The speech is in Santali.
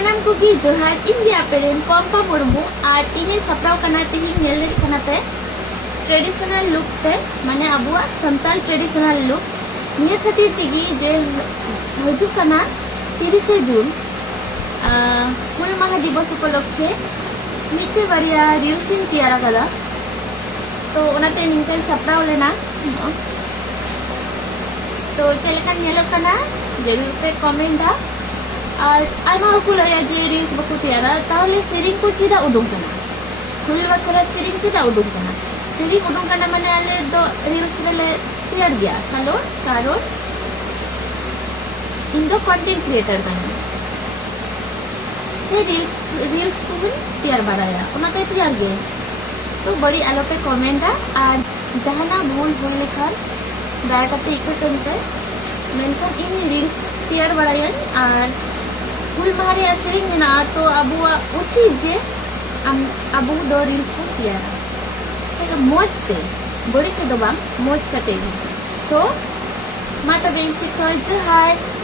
Sanam Kuki Johar India Parent Pompa Murmu are Ine Saprao Kanati Nel Kanate traditional look te Mane Abua Santal traditional look Nia Khati Tigi Je Hajukana 30 June Hul Maha Divas Upalokhe Mite Varia Rilsin Tiara Kada तो उनाते निंकल सप्राव लेना तो चलेkan nyelok kana जरूर पे कमेंट दा और आइमा को लया जे रील्स बको तियारा ताहले सेरिंग को चिदा उडुंग kana कुल बकरा सेरिंग चिदा उडुंग kana सेरिंग उडुंग kana माने आले दो रील्स ले तियार गया कालो कारो इंदो कंटेंट क्रिएटर kana से रील्स को तियार बाराया उनाते तियार गया तो बड़ी आलो पे कमेंट और जहाना भूल हुई लेखान दया करते इका करते मेनखान इन रील्स तैयार बड़ायन और भूल मारे असरिंग मेना तो अबुआ उचित जे अबु दो रील्स को तैयार से मौज ते बड़ी के दो बाम मौज करते सो माता बेंग से कल जहार